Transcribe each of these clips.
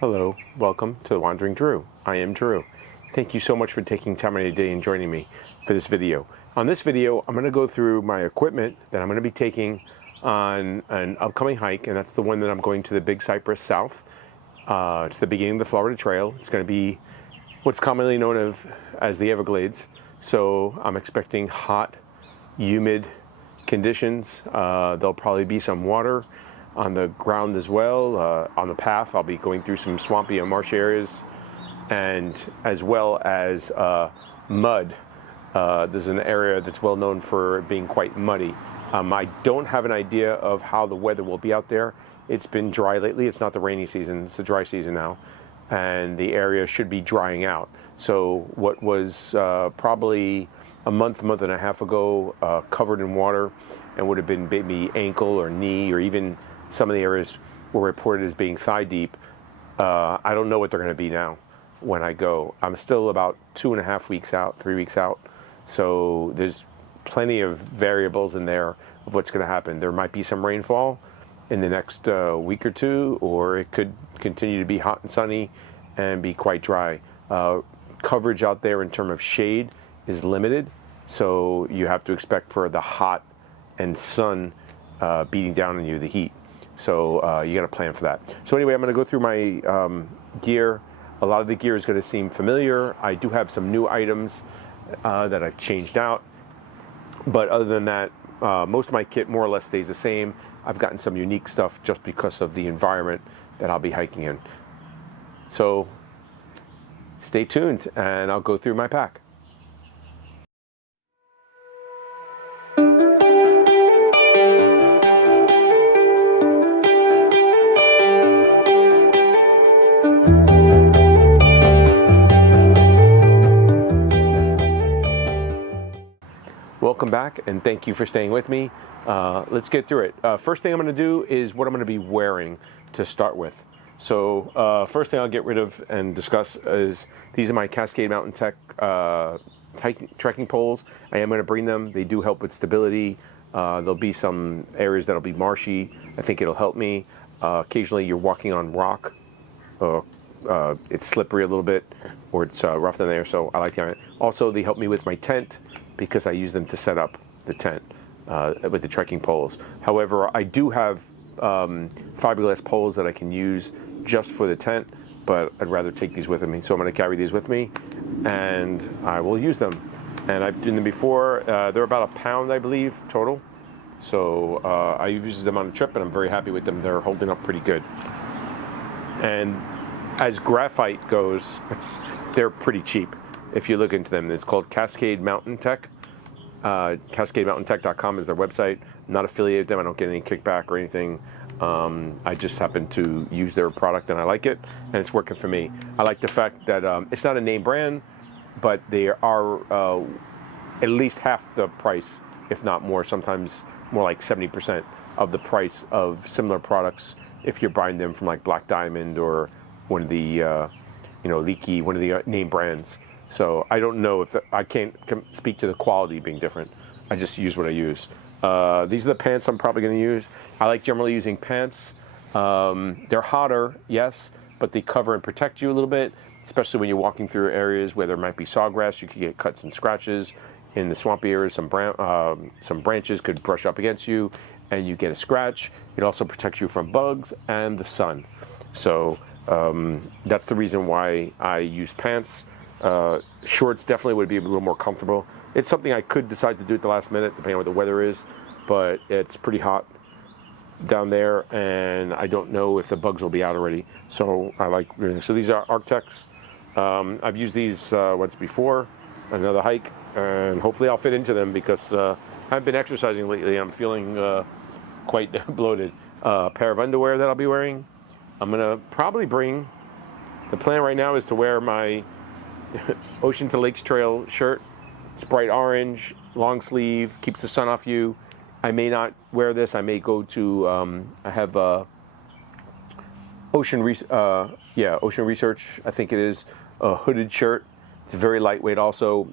Hello, welcome to The Wandering Drew. I am Drew. Thank you so much for taking time out of your day and joining me for this video. On this video, I'm going to go through my equipment that I'm going to be taking on an upcoming hike, and that's the one that I'm going to the Big Cypress South. It's the beginning of the Florida Trail. It's going to be what's commonly known as the Everglades. So I'm expecting hot, humid conditions. There'll probably be some water on the ground as well. On the path, I'll be going through some swampy and marsh areas, and as well as mud. There's an area that's well known for being quite muddy. I don't have an idea of how the weather will be out there. It's been dry lately. It's not the rainy season, it's the dry season now, and the area should be drying out. So what was probably a month and a half ago covered in water and would have been maybe ankle or knee, or even some of the areas were reported as being thigh deep. I don't know what they're going to be now when I go. I'm still about 2.5 weeks out, 3 weeks out. So there's plenty of variables in there of what's going to happen. There might be some rainfall in the next week or two, or it could continue to be hot and sunny and be quite dry. Coverage out there in terms of shade is limited, so you have to expect for the hot and sun beating down on you, the heat. So you got to plan for that. So anyway, I'm going to go through my gear. A lot of the gear is going to seem familiar. I do have some new items that I've changed out. But other than that, most of my kit more or less stays the same. I've gotten some unique stuff just because of the environment that I'll be hiking in. So stay tuned and I'll go through my pack. Welcome back, and thank you for staying with me. Let's get through it. First thing I'm going to do is what I'm going to be wearing to start with. So first thing I'll get rid of and discuss is these are my Cascade Mountain Tech trekking poles. I am going to bring them. They do help with stability. There'll be some areas that'll be marshy. I think it'll help me. Occasionally you're walking on rock. It's slippery a little bit, or it's rough in there, so I like that. Also, they help me with my tent, because I use them to set up the tent with the trekking poles. However, I do have fiberglass poles that I can use just for the tent, but I'd rather take these with me. So I'm going to carry these with me, and I will use them. And I've done them before. They're about a pound, I believe, total. So I use them on a trip, and I'm very happy with them. They're holding up pretty good. And as graphite goes, they're pretty cheap. If you look into them, it's called Cascade Mountain Tech. CascadeMountainTech.com is their website. I'm not affiliated with them. I don't get any kickback or anything. I just happen to use their product and I like it, and it's working for me. I like the fact that it's not a name brand, but they are at least half the price, if not more, sometimes more like 70% of the price of similar products if you're buying them from like Black Diamond or one of the Leaky, one of the name brands. So I don't know if I can't speak to the quality being different. I just use what I use. These are the pants I'm probably going to use. I like generally using pants. They're hotter, yes, but they cover and protect you a little bit, especially when you're walking through areas where there might be sawgrass. You could get cuts and scratches. In the swampy areas, some branches could brush up against you and you get a scratch. It also protects you from bugs and the sun. So that's the reason why I use pants. Shorts definitely would be a little more comfortable. It's something I could decide to do at the last minute, depending on what the weather is, but it's pretty hot down there, and I don't know if the bugs will be out already. So I like. So these are Arctecs. I've used these once before, another hike, and hopefully I'll fit into them because I haven't been exercising lately. I'm feeling quite bloated. A pair of underwear that I'll be wearing. I'm gonna probably bring. The plan right now is to wear my Ocean to Lakes Trail shirt. It's bright orange, long sleeve, keeps the sun off you. I may not wear this. I may go to. I have Ocean Research. I think it is a hooded shirt. It's very lightweight. Also,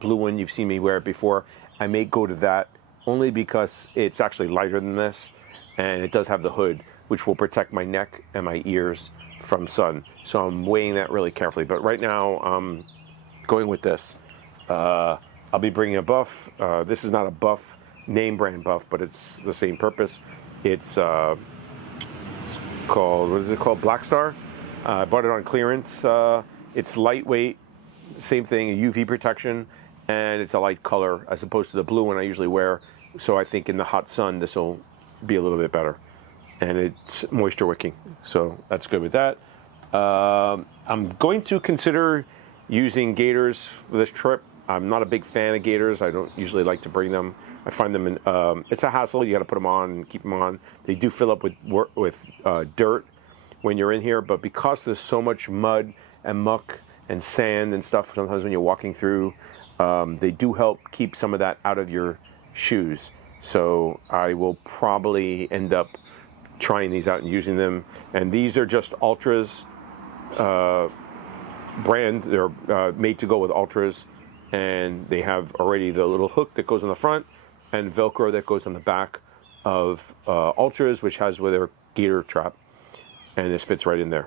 blue one. You've seen me wear it before. I may go to that only because it's actually lighter than this, and it does have the hood, which will protect my neck and my ears from sun. So I'm weighing that really carefully. But right now, I'm going with this. I'll be bringing a buff. This is not a buff, name brand buff, but it's the same purpose. It's called, what is it called? Black Star. I bought it on clearance. It's lightweight, same thing, UV protection, and it's a light color as opposed to the blue one I usually wear. So I think in the hot sun, this will be a little bit better. And it's moisture wicking, so that's good with that. I'm going to consider using gaiters for this trip. I'm not a big fan of gaiters. I don't usually like to bring them. I find them in, it's a hassle. You got to put them on and keep them on. They do fill up with dirt when you're in here, but because there's so much mud and muck and sand and stuff, sometimes when you're walking through, they do help keep some of that out of your shoes. So I will probably end up trying these out and using them. And these are just Ultras brand. They're made to go with Ultras, and they have already the little hook that goes on the front and Velcro that goes on the back of Ultras, which has with their gaiter trap, and this fits right in there.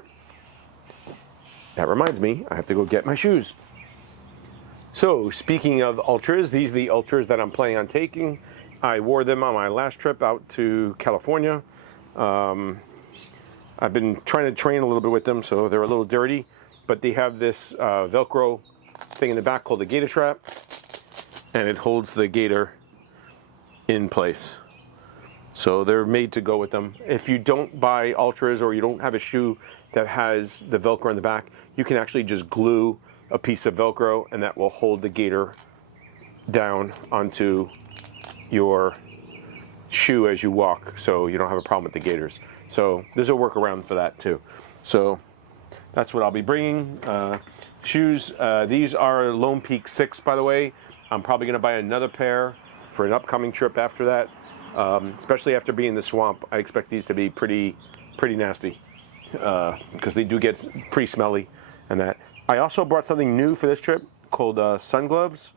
That reminds me, I have to go get my shoes. So speaking of Ultras, these are the Ultras that I'm planning on taking. I wore them on my last trip out to California. I've been trying to train a little bit with them, so they're a little dirty, but they have this Velcro thing in the back called the gaiter trap, and it holds the gaiter in place. So they're made to go with them. If you don't buy Ultras or you don't have a shoe that has the Velcro in the back, you can actually just glue a piece of Velcro, and that will hold the gaiter down onto your shoe as you walk, so you don't have a problem with the gaiters. So there's a workaround for that too. So that's what I'll be bringing. Shoes, these are Lone Peak 6, by the way. I'm probably gonna buy another pair for an upcoming trip after that. Especially after being in the swamp, I expect these to be pretty nasty, because they do get pretty smelly and that. I also brought something new for this trip called sun gloves.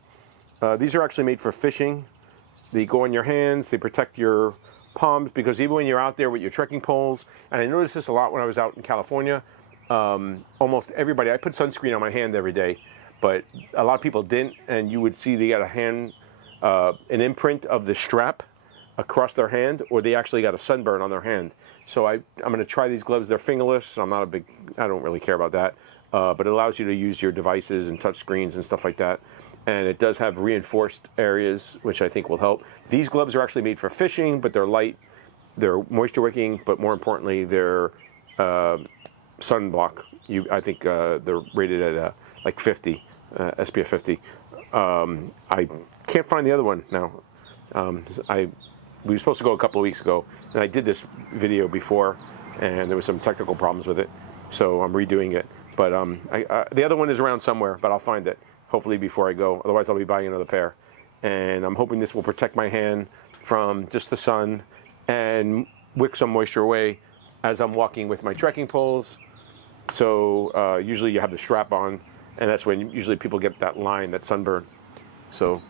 These are actually made for fishing. They go on your hands, they protect your palms, because even when you're out there with your trekking poles, and I noticed this a lot when I was out in California, almost everybody, I put sunscreen on my hand every day, but a lot of people didn't, and you would see they got a hand, an imprint of the strap across their hand, or they actually got a sunburn on their hand. So I'm going to try these gloves. They're fingerless. I don't really care about that, but it allows you to use your devices and touch screens and stuff like that. And it does have reinforced areas, which I think will help. These gloves are actually made for fishing, but they're light. They're moisture wicking, but more importantly, they're sunblock. I think they're rated at like 50, SPF 50. I can't find the other one now. We were supposed to go a couple of weeks ago, and I did this video before, and there was some technical problems with it, so I'm redoing it. But the other one is around somewhere, but I'll find it, hopefully before I go. Otherwise, I'll be buying another pair. And I'm hoping this will protect my hand from just the sun and wick some moisture away as I'm walking with my trekking poles. So usually you have the strap on, and that's when usually people get that line, that sunburn. So,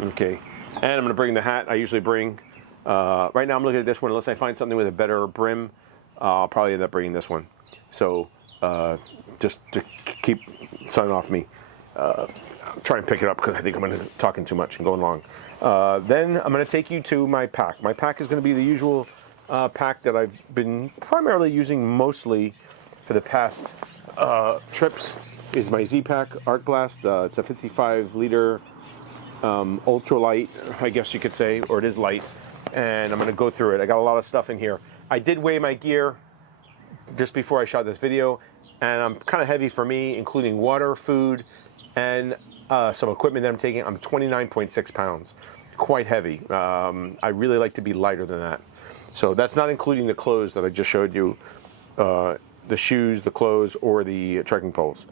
okay. And I'm going to bring the hat. I usually bring, right now I'm looking at this one. Unless I find something with a better brim, I'll probably end up bringing this one. So just to keep sun off me. I'll try and pick it up because I think I'm talking too much and going long. Then I'm going to take you to my pack. My pack is going to be the usual pack that I've been primarily using mostly for the past trips. Is my Z-Pack Arc Blast. It's a 55-liter ultralight, I guess you could say, or it is light, and I'm going to go through it. I got a lot of stuff in here. I did weigh my gear just before I shot this video, and I'm kind of heavy for me, including water, food, and some equipment that I'm taking. I'm 29.6 pounds, quite heavy. I really like to be lighter than that. So that's not including the clothes that I just showed you, the shoes, the clothes, or the trekking poles.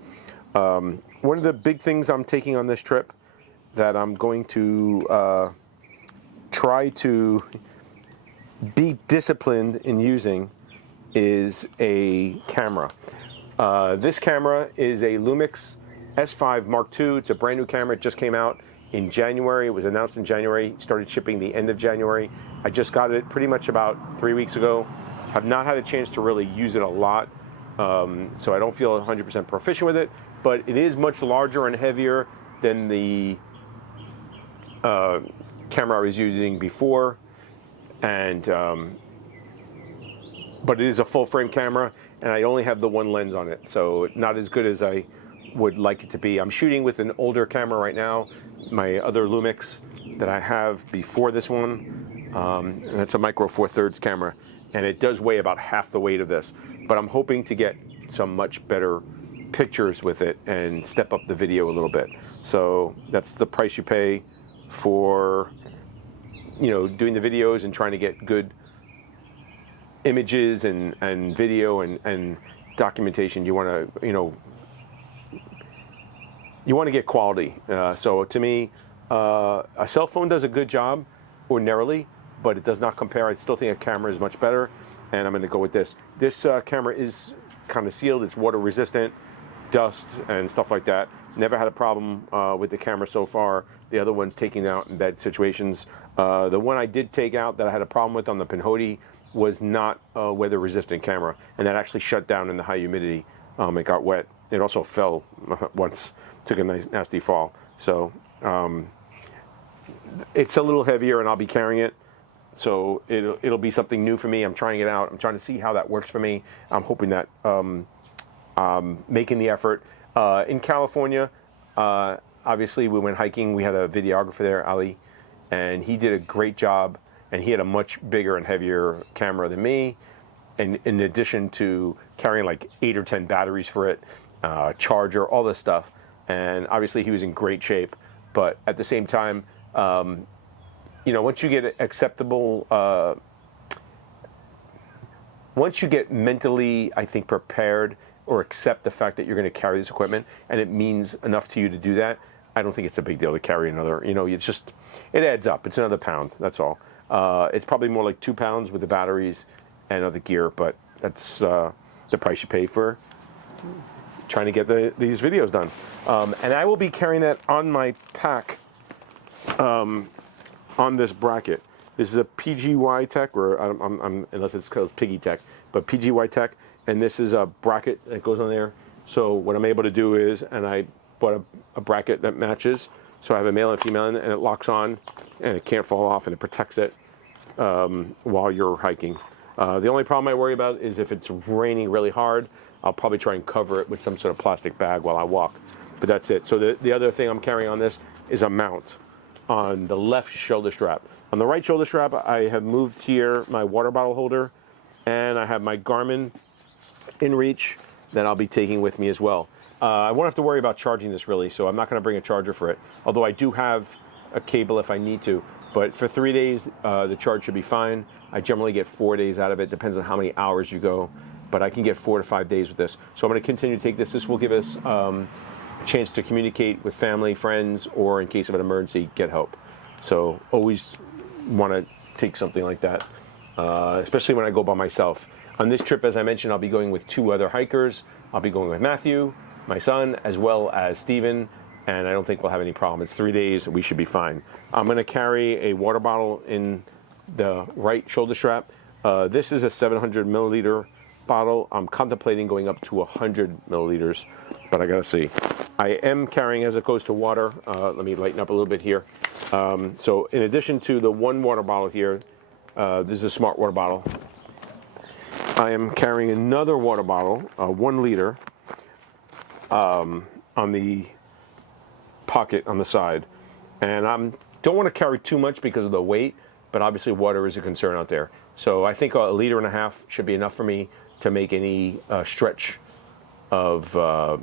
One of the big things I'm taking on this trip that I'm going to try to be disciplined in using is a camera. This camera is a Lumix S5 Mark II. It's a brand new camera. It just came out in January. It was announced in January, started shipping the end of January. I just got it pretty much about 3 weeks ago. Have not had a chance to really use it a lot. So I don't feel 100% proficient with it, but it is much larger and heavier than the camera I was using before, and but it is a full frame camera, and I only have the one lens on it, so not as good as I would like it to be. I'm shooting with an older camera right now, my other Lumix that I have before this one, and it's a Micro Four Thirds camera, and it does weigh about half the weight of this, but I'm hoping to get some much better pictures with it and step up the video a little bit. So that's the price you pay for, you know, doing the videos and trying to get good images and video and documentation. You want to, you know, you want to get quality. So to me, a cell phone does a good job ordinarily, but it does not compare. I still think a camera is much better, and I'm going to go with this. This camera is kind of sealed. It's water resistant, dust and stuff like that. Never had a problem with the camera so far. The other one's taking out in bad situations. The one I did take out that I had a problem with on the Pinhoti was not a weather resistant camera, and that actually shut down in the high humidity. It got wet. It also fell once, took a nice nasty fall. So it's a little heavier, and I'll be carrying it. So it'll be something new for me. I'm trying it out. I'm trying to see how that works for me. I'm hoping that making the effort. In California, obviously we went hiking. We had a videographer there, Ali, and he did a great job. And he had a much bigger and heavier camera than me. And in addition to carrying like 8 or 10 batteries for it, charger, all this stuff. And obviously he was in great shape. But at the same time, you know, once you get acceptable, once you get mentally, I think, prepared or accept the fact that you're going to carry this equipment and it means enough to you to do that, I don't think it's a big deal to carry another, you know, it's just, it adds up. It's another pound, that's all. It's probably more like 2 pounds with the batteries and other gear, but that's the price you pay for trying to get these videos done. And I will be carrying that on my pack on this bracket. This is a PGY Tech, or unless it's called Piggy Tech, but PGY Tech, and this is a bracket that goes on there. So what I'm able to do is, and I bought a bracket that matches, so I have a male and female, and it locks on, and it can't fall off, and it protects it while you're hiking. The only problem I worry about is if it's raining really hard, I'll probably try and cover it with some sort of plastic bag while I walk. But that's it. So the other thing I'm carrying on this is a mount on the left shoulder strap. On the right shoulder strap, I have moved here my water bottle holder, and I have my Garmin InReach that I'll be taking with me as well. I won't have to worry about charging this really, so I'm not going to bring a charger for it, although I do have a cable if I need to. But for 3 days, the charge should be fine. I generally get 4 days out of it. Depends on how many hours you go, but I can get 4 to 5 days with this. So I'm going to continue to take this. This will give us a chance to communicate with family, friends, or in case of an emergency, get help. So always want to take something like that, especially when I go by myself. On this trip, as I mentioned, I'll be going with 2 other hikers. I'll be going with Matthew, my son, as well as Steven, and I don't think we'll have any problem. It's 3 days, we should be fine. I'm going to carry a water bottle in the right shoulder strap. This is a 700 milliliter bottle. I'm contemplating going up to 100 milliliters, but I gotta see. I am carrying, as it goes to water, let me lighten up a little bit here. So in addition to the 1 water bottle here, this is a smart water bottle. I am carrying another water bottle, 1 liter, on the pocket on the side. And I don't want to carry too much because of the weight, but obviously water is a concern out there. So I think 1.5 liters should be enough for me to make any stretch of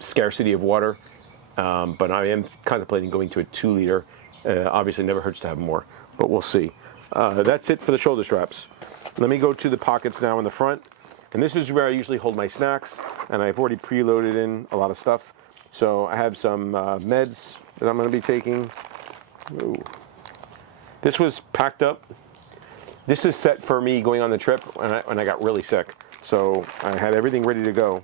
scarcity of water. But I am contemplating going to a 2 liter. Obviously never hurts to have more, but we'll see. That's it for the shoulder straps. Let me go to the pockets now in the front. And this is where I usually hold my snacks, and I've already preloaded in a lot of stuff. So I have some meds that I'm going to be taking. Ooh. This was packed up. This is set for me going on the trip when I got really sick. So I had everything ready to go,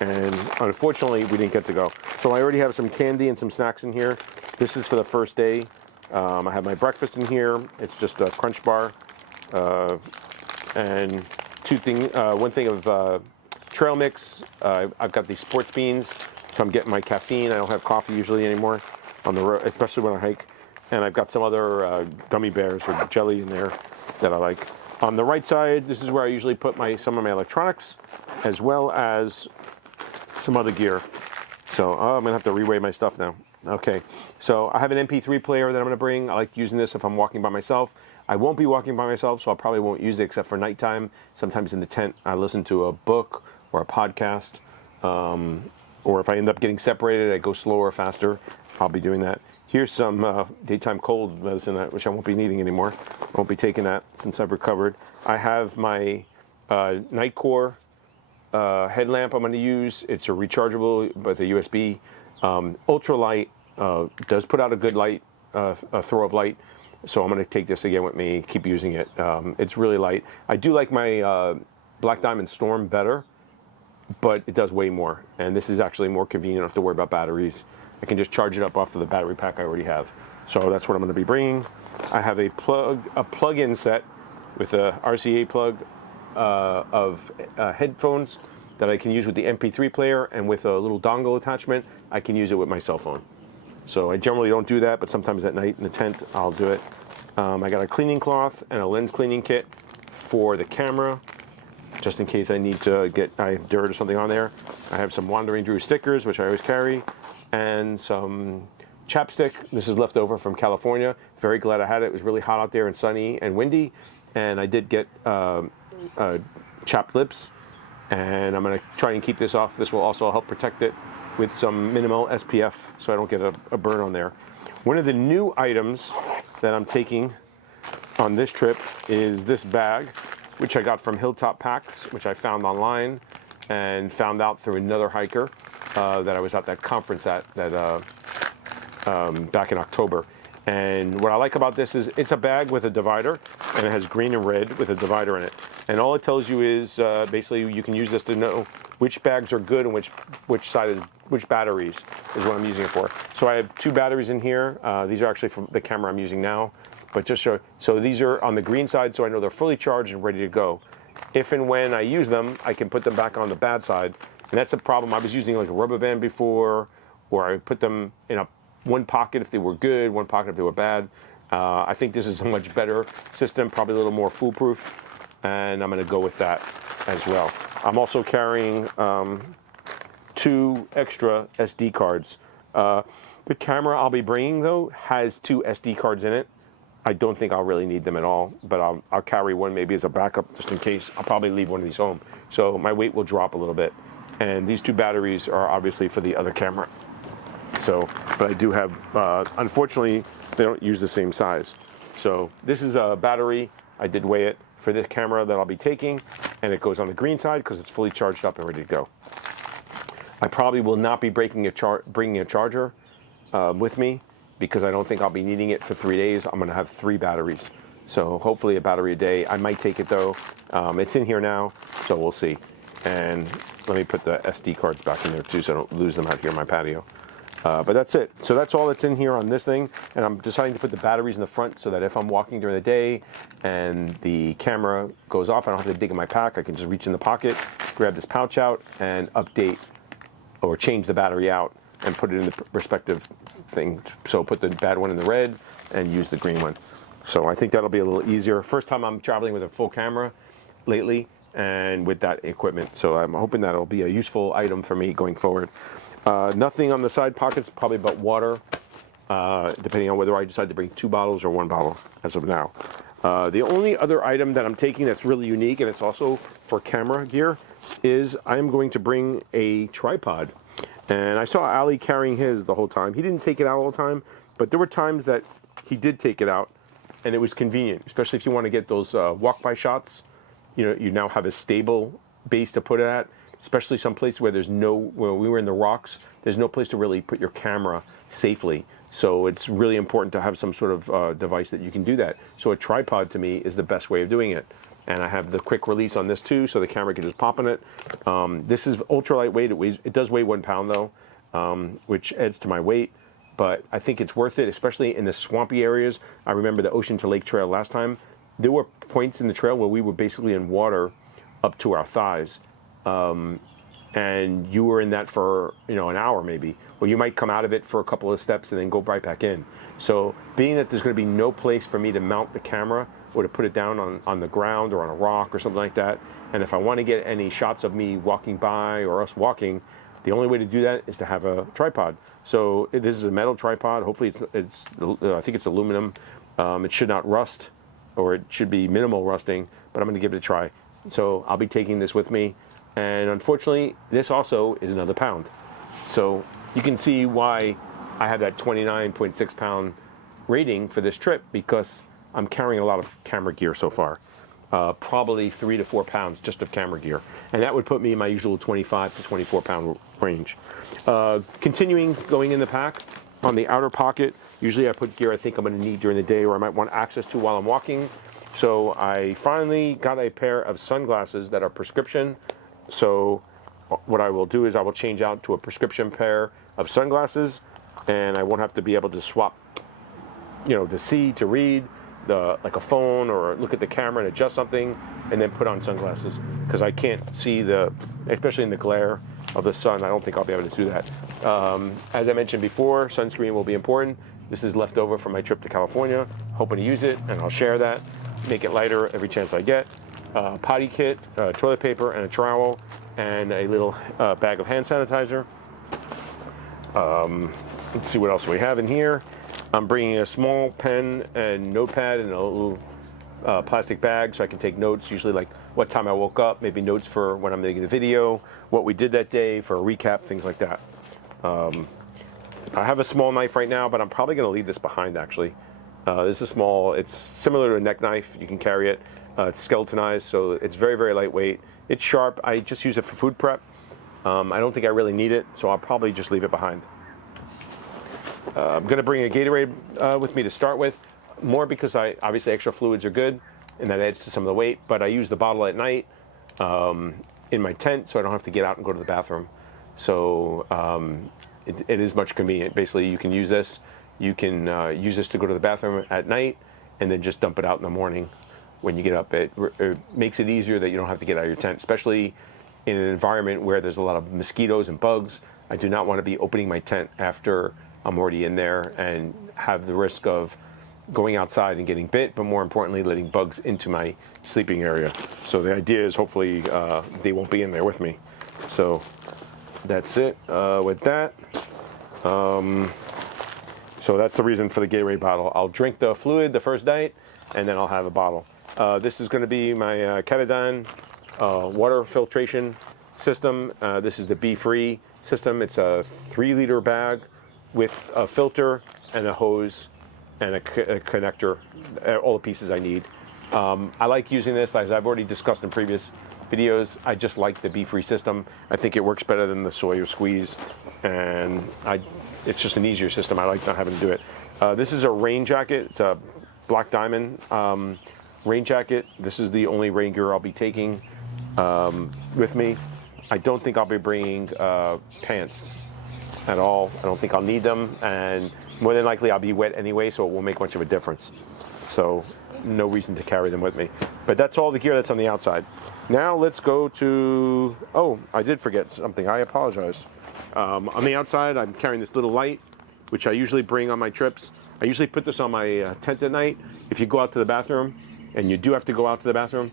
and unfortunately we didn't get to go. So I already have some candy and some snacks in here. This is for the first day. I have my breakfast in here. It's just a Crunch bar and one thing of trail mix. I've got these sports beans, so I'm getting my caffeine. I don't have coffee usually anymore on the road, especially when I hike. And I've got some other gummy bears or jelly in there that I like. On the right side, this is where I usually put some of my electronics, as well as some other gear. So I'm gonna have to reweigh my stuff now. Okay, so I have an MP3 player that I'm gonna bring. I like using this if I'm walking by myself. I won't be walking by myself, so I probably won't use it except for nighttime. Sometimes in the tent, I listen to a book or a podcast, or if I end up getting separated, I go slower or faster. I'll be doing that. Here's some daytime cold medicine, which I won't be needing anymore. I won't be taking that since I've recovered. I have my Nightcore headlamp I'm going to use. It's a rechargeable with a USB. Ultralight, does put out a good light, a throw of light. So I'm going to take this again with me, keep using it. It's really light. I do like my Black Diamond Storm better, but it does way more. And this is actually more convenient. I don't have to worry about batteries. I can just charge it up off of the battery pack I already have. So that's what I'm going to be bringing. I have a plug-in set with a RCA plug of headphones that I can use with the MP3 player, and with a little dongle attachment, I can use it with my cell phone. So I generally don't do that, but sometimes at night in the tent, I'll do it. I got a cleaning cloth and a lens cleaning kit for the camera, just in case I need to I have dirt or something on there. I have some Wandering Drew stickers, which I always carry, and some chapstick. This is left over from California. Very glad I had it. It was really hot out there and sunny and windy, and I did get chapped lips, and I'm going to try and keep this off. This will also help protect it with some minimal SPF so I don't get a burn on there. One of the new items that I'm taking on this trip is this bag, which I got from Hilltop Packs, which I found online and found out through another hiker that I was at that conference at back in October. And what I like about this is it's a bag with a divider, and it has green and red with a divider in it. And all it tells you is basically you can use this to know which bags are good and which batteries is what I'm using it for. So I have 2 batteries in here. These are actually from the camera I'm using now, but just so these are on the green side, so I know they're fully charged and ready to go. If and when I use them, I can put them back on the bad side, and that's a problem. I was using like a rubber band before, or I would put them in one pocket if they were good, one pocket if they were bad. I think this is a much better system, probably a little more foolproof, and I'm going to go with that as well. I'm also carrying 2 extra SD cards. The camera I'll be bringing, though, has 2 SD cards in it. I don't think I'll really need them at all, but I'll carry one maybe as a backup just in case. I'll probably leave one of these home, so my weight will drop a little bit. And these 2 batteries are obviously for the other camera. So, but I do have, unfortunately, they don't use the same size. So this is a battery. I did weigh it for this camera that I'll be taking, and it goes on the green side because it's fully charged up and ready to go. I probably will not be bringing a charger with me because I don't think I'll be needing it for 3 days. I'm going to have 3 batteries. So hopefully a battery a day. I might take it though. It's in here now, so we'll see. And let me put the SD cards back in there too so I don't lose them out here in my patio. But that's it. So that's all that's in here on this thing. And I'm deciding to put the batteries in the front so that if I'm walking during the day and the camera goes off, I don't have to dig in my pack. I can just reach in the pocket, grab this pouch out, and update or change the battery out and put it in the respective thing. So put the bad one in the red and use the green one. So I think that'll be a little easier. First time I'm traveling with a full camera lately and with that equipment. So I'm hoping that'll be a useful item for me going forward. Nothing on the side pockets, probably about water, depending on whether I decide to bring 2 bottles or 1 bottle as of now. The only other item that I'm taking that's really unique, and it's also for camera gear, is I'm going to bring a tripod. And I saw Ali carrying his the whole time. He didn't take it out all the time, but there were times that he did take it out, and it was convenient, especially if you want to get those walk-by shots. You know, you now have a stable base to put it at, especially some place where where we were in the rocks, there's no place to really put your camera safely. So it's really important to have some sort of device that you can do that. So a tripod to me is the best way of doing it. And I have the quick release on this too, so the camera can just pop in it. This is ultra lightweight. It does weigh 1 pound though, which adds to my weight. But I think it's worth it, especially in the swampy areas. I remember the Ocean to Lake Trail last time. There were points in the trail where we were basically in water up to our thighs. and you were in that for an hour maybe, well, you might come out of it for a couple of steps and then go right back in. So being that there's going to be no place for me to mount the camera or to put it down on the ground or on a rock or something like that, and if I want to get any shots of me walking by or us walking, the only way to do that is to have a tripod. So this is a metal tripod. Hopefully it's I think it's aluminum. It should not rust, or it should be minimal rusting, but I'm going to give it a try. So I'll be taking this with me, and unfortunately this also is another pound. So you can see why I have that 29.6 pound rating for this trip, because I'm carrying a lot of camera gear so far. Probably 3 to 4 pounds just of camera gear, and that would put me in my usual 25 to 24 pound range. Continuing going in the pack, on the outer pocket, usually I put gear I think I'm going to need during the day or I might want access to while I'm walking. So I finally got a pair of sunglasses that are prescription. So what I will do is I will change out to a prescription pair of sunglasses, and I won't have to be able to swap, to see, to read, like a phone, or look at the camera and adjust something and then put on sunglasses, because I can't see especially in the glare of the sun. I don't think I'll be able to do that. As I mentioned before, sunscreen will be important. This is left over from my trip to California. Hoping to use it, and I'll share that. Make it lighter every chance I get. Potty kit, toilet paper and a trowel, and a little bag of hand sanitizer. Let's see what else we have in here. I'm bringing a small pen and notepad in a little plastic bag so I can take notes, usually like what time I woke up, maybe notes for when I'm making the video, what we did that day for a recap, things like that. I have a small knife right now, but I'm probably going to leave this behind actually. This is small. It's similar to a neck knife. You can carry it. It's skeletonized, so it's very, very lightweight. It's sharp. I just use it for food prep. I don't think I really need it, so I'll probably just leave it behind. I'm going to bring a Gatorade with me to start with, more because obviously extra fluids are good, and that adds to some of the weight, but I use the bottle at night in my tent, so I don't have to get out and go to the bathroom. So it is much convenient. Basically, you can use this. You can use this to go to the bathroom at night, and then just dump it out in the morning when you get up. It makes it easier that you don't have to get out of your tent, especially in an environment where there's a lot of mosquitoes and bugs. I do not want to be opening my tent after I'm already in there and have the risk of going outside and getting bit, but more importantly, letting bugs into my sleeping area. So the idea is hopefully they won't be in there with me. So that's it with that. So that's the reason for the Gatorade bottle. I'll drink the fluid the first night, and then I'll have a bottle. This is going to be my Katadyn water filtration system. This is the Be Free system. It's a 3-liter bag with a filter and a hose and a connector, all the pieces I need. I like using this, as I've already discussed in previous videos. I just like the Be Free system. I think it works better than the Sawyer Squeeze, and it's just an easier system. I like not having to do it. This is a rain jacket. It's a Black Diamond rain jacket. This is the only rain gear I'll be taking with me. I don't think I'll be bringing pants at all. I don't think I'll need them, and more than likely I'll be wet anyway, so it won't make much of a difference. So no reason to carry them with me. But that's all the gear that's on the outside. Now let's go to, oh, I did forget something. I apologize. On the outside, I'm carrying this little light, which I usually bring on my trips. I usually put this on my tent at night. If you go out to the bathroom, and you do have to go out to the bathroom,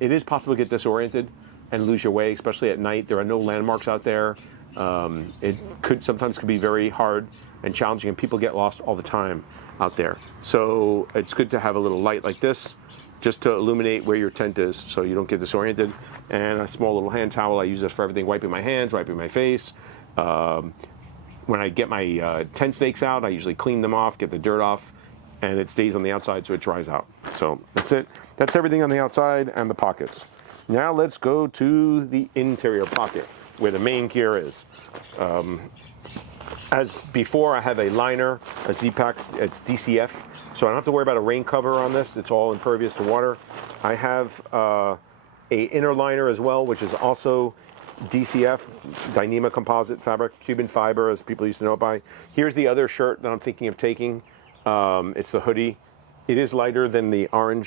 it is possible to get disoriented and lose your way, especially at night. There are no landmarks out there. It sometimes be very hard and challenging, and people get lost all the time out there. So it's good to have a little light like this, just to illuminate where your tent is so you don't get disoriented. And a small little hand towel. I use this for everything, wiping my hands, wiping my face. When I get my tent stakes out, I usually clean them off, get the dirt off, and it stays on the outside so it dries out. So that's it. That's everything on the outside and the pockets. Now let's go to the interior pocket where the main gear is. As before, I have a liner, a Z-Pack, it's DCF, so I don't have to worry about a rain cover on this. It's all impervious to water. I have a inner liner as well, which is also DCF, Dyneema composite fabric, Cuban fiber, as people used to know it by. Here's the other shirt that I'm thinking of taking. It's the hoodie. It is lighter than the orange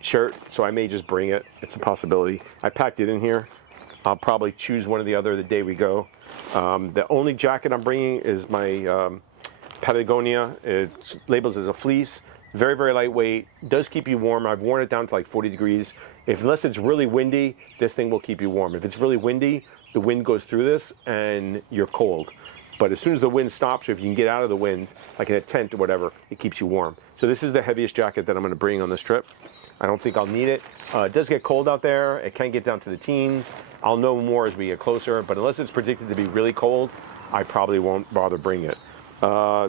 shirt, so I may just bring it. It's a possibility. I packed it in here. I'll probably choose one or the other the day we go. The only jacket I'm bringing is my Patagonia. It labels as a fleece. Very, very lightweight. Does keep you warm. I've worn it down to like 40 degrees. Unless it's really windy, this thing will keep you warm. If it's really windy, the wind goes through this and you're cold. But as soon as the wind stops, or if you can get out of the wind, like in a tent or whatever, it keeps you warm. So this is the heaviest jacket that I'm going to bring on this trip. I don't think I'll need it. It does get cold out there. It can get down to the teens. I'll know more as we get closer, but unless it's predicted to be really cold, I probably won't bother bringing it.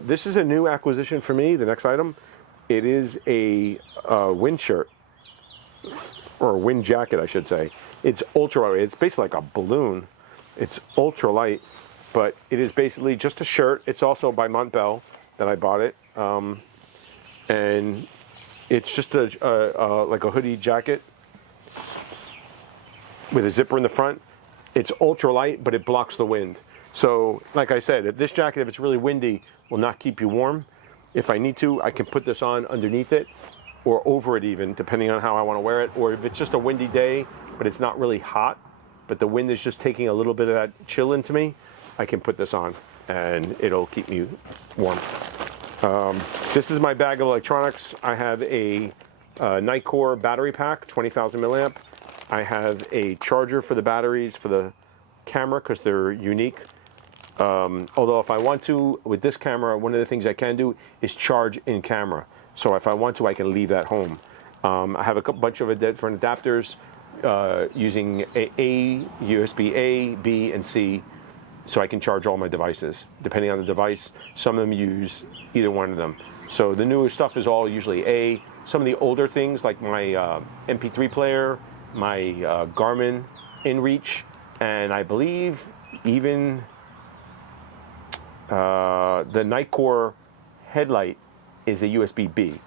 This is a new acquisition for me, the next item. It is a wind shirt, or a wind jacket, I should say. It's ultra light. It's basically like a balloon. It's ultra light, but it is basically just a shirt. It's also by Montbell that I bought it, and it's just like a hoodie jacket with a zipper in the front. It's ultra light, but it blocks the wind. So, like I said, if this jacket, if it's really windy, will not keep you warm. If I need to, I can put this on underneath it or over it even, depending on how I want to wear it. Or if it's just a windy day, but it's not really hot, but the wind is just taking a little bit of that chill into me, I can put this on and it'll keep me warm. This is my bag of electronics. I have a Nightcore battery pack, 20,000 milliamp. I have a charger for the batteries for the camera because they're unique. Although if I want to, with this camera, one of the things I can do is charge in camera. So if I want to, I can leave that home. I have a bunch of different adapters using USB A, B, and C, so I can charge all my devices. Depending on the device, some of them use either one of them. So the newer stuff is all usually A. Some of the older things, like my MP3 player, my Garmin InReach, and I believe even the Nightcore headlight is a USB B.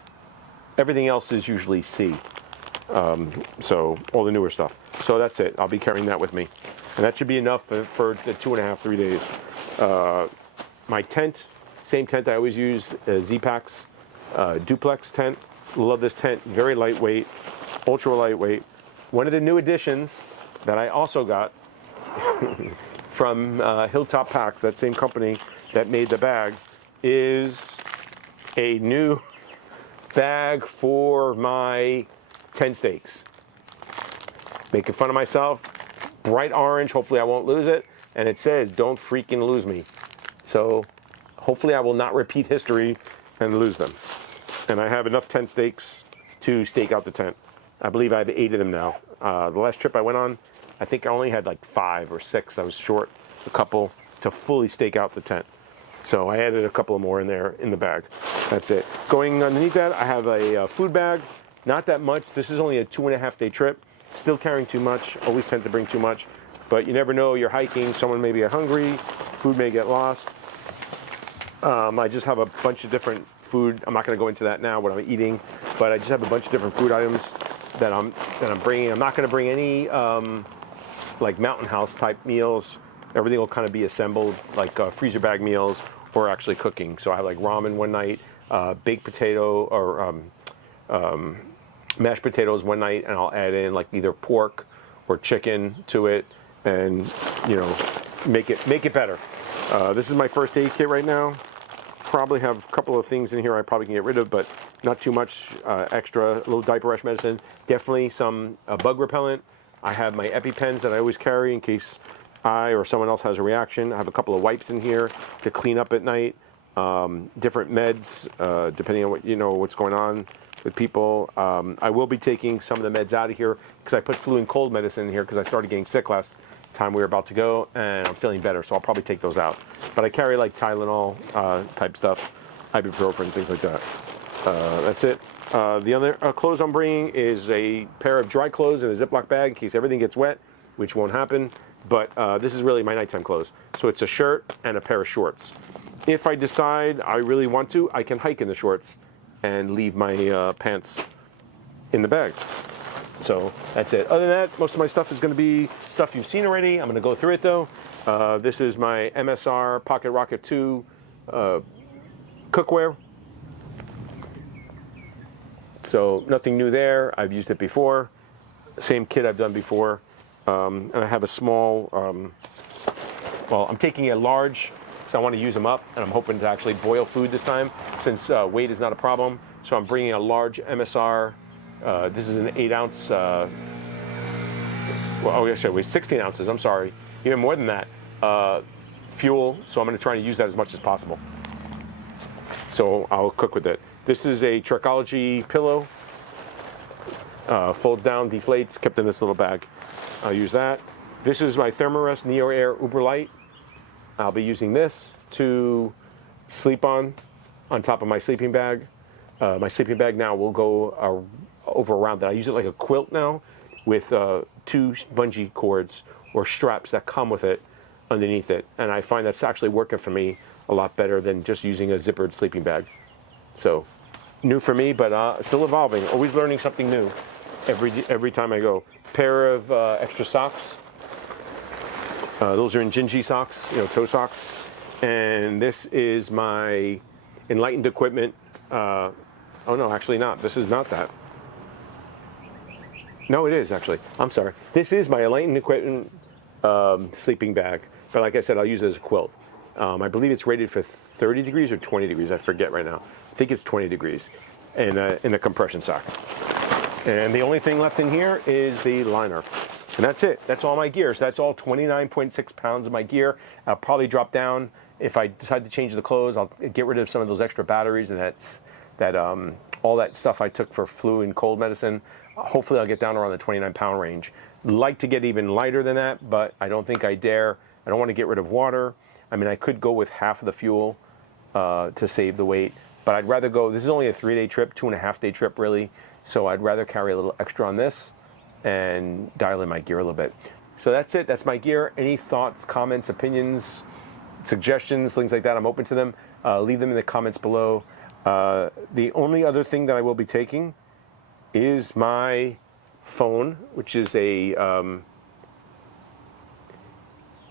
Everything else is usually C. So all the newer stuff. So that's it. I'll be carrying that with me. And that should be enough for the 2.5, 3 days. My tent, same tent I always use, Z-Packs duplex tent. Love this tent. Very lightweight, ultra lightweight. One of the new additions that I also got from Hilltop Packs, that same company that made the bag, is a new bag for my tent stakes. Making fun of myself. Bright orange, hopefully I won't lose it. And it says, don't freaking lose me. So hopefully I will not repeat history and lose them. And I have enough tent stakes to stake out the tent. I believe I have 8 of them now. The last trip I went on, I think I only had like 5 or 6. I was short a couple to fully stake out the tent. So I added a couple more in there in the bag. That's it. Going underneath that, I have a food bag. Not that much. This is only a 2.5 day trip. Still carrying too much. Always tend to bring too much. But you never know. You're hiking. Someone may get hungry. Food may get lost. I just have a bunch of different food. I'm not going to go into that now, what I'm eating. But I just have a bunch of different food items that I'm bringing. I'm not going to bring any like Mountain House type meals. Everything will kind of be assembled, like freezer bag meals, or actually cooking. So I have like ramen one night, baked potato or mashed potatoes one night, and I'll add in like either pork or chicken to it, and you know, make it better. This is my first aid kit right now. Probably have a couple of things in here I probably can get rid of, but not too much extra. A little diaper rash medicine, definitely some bug repellent. I have my EpiPens that I always carry in case I or someone else has a reaction. I have a couple of wipes in here to clean up at night. Different meds, depending on what what's going on with people. I will be taking some of the meds out of here because I put flu and cold medicine in here because I started getting sick last time we were about to go, and I'm feeling better, so I'll probably take those out. But I carry like Tylenol type stuff, ibuprofen, things like that. That's it. The other clothes I'm bringing is a pair of dry clothes in a Ziploc bag in case everything gets wet, which won't happen. But this is really my nighttime clothes. So it's a shirt and a pair of shorts. If I decide I really want to, I can hike in the shorts and leave my pants in the bag. So that's it. Other than that, most of my stuff is going to be stuff you've seen already. I'm going to go through it though. This is my MSR Pocket Rocket 2 cookware. So nothing new there. I've used it before. Same kit I've done before. and I have a small, well, I'm taking a large, because I want to use them up, and I'm hoping to actually boil food this time, since weight is not a problem. So I'm bringing a large MSR. This is an 8-ounce, well, oh, yes, it weighs 16 ounces, I'm sorry, even more than that, fuel. So I'm going to try to use that as much as possible. So I'll cook with it. This is a Trekology pillow. Folds down, deflates, kept in this little bag. I'll use that. This is my Thermarest Neo Air Uber Light. I'll be using this to sleep on top of my sleeping bag. My sleeping bag now will go over around that. I use it like a quilt now, with 2 bungee cords or straps that come with it underneath it. And I find that's actually working for me a lot better than just using a zippered sleeping bag. So new for me, but still evolving. Always learning something new every time I go. Pair of extra socks. Those are Injinji socks, toe socks. And this is my Enlightened Equipment. Oh no, actually not. This is not that. No, it is actually. I'm sorry. This is my Enlightened Equipment sleeping bag. But like I said, I'll use it as a quilt. I believe it's rated for 30 degrees or 20 degrees. I forget right now. I think it's 20 degrees in a compression sock. And the only thing left in here is the liner. And that's it. That's all my gear. So that's all 29.6 pounds of my gear. I'll probably drop down. If I decide to change the clothes, I'll get rid of some of those extra batteries and all that stuff I took for flu and cold medicine. Hopefully I'll get down around the 29-pound range. Like to get even lighter than that, but I don't think I dare. I don't want to get rid of water. I mean, I could go with half of the fuel to save the weight, but I'd rather go, this is only a 3-day trip, 2.5-day trip really, so I'd rather carry a little extra on this and dial in my gear a little bit. So that's it, that's my gear. Any thoughts, comments, opinions, suggestions, things like that, I'm open to them. Leave them in the comments below. The only other thing that I will be taking is my phone, which is a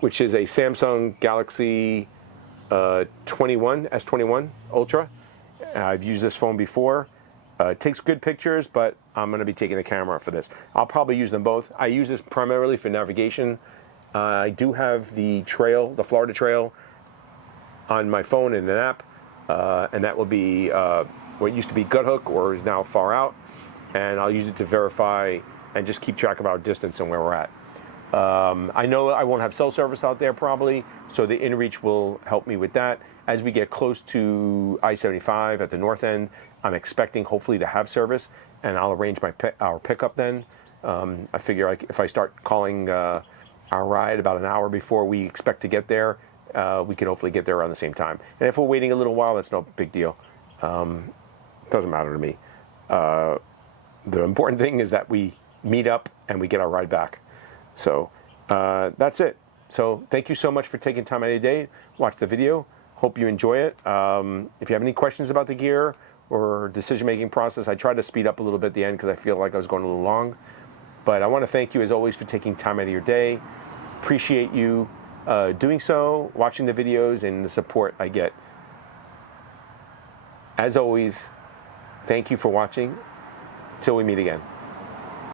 Samsung Galaxy S21 Ultra. I've used this phone before. It takes good pictures, but I'm going to be taking the camera for this. I'll probably use them both. I use this primarily for navigation. I do have the trail, the Florida Trail, on my phone in an app, and that will be what used to be Guthook or is now Far Out, and I'll use it to verify and just keep track of our distance and where we're at. I know I won't have cell service out there probably, so the inReach will help me with that. As we get close to I-75 at the north end, I'm expecting hopefully to have service, and I'll arrange our pickup then. I figure if I start calling our ride about an hour before we expect to get there, we can hopefully get there around the same time. And if we're waiting a little while, that's no big deal. Doesn't matter to me. The important thing is that we meet up and we get our ride back. So that's it. So thank you so much for taking time out of your day. Watch the video. Hope you enjoy it. If you have any questions about the gear or decision-making process, I tried to speed up a little bit at the end because I feel like I was going a little long. But I want to thank you as always for taking time out of your day. Appreciate you doing so, watching the videos, and the support I get. As always, thank you for watching. Till we meet again.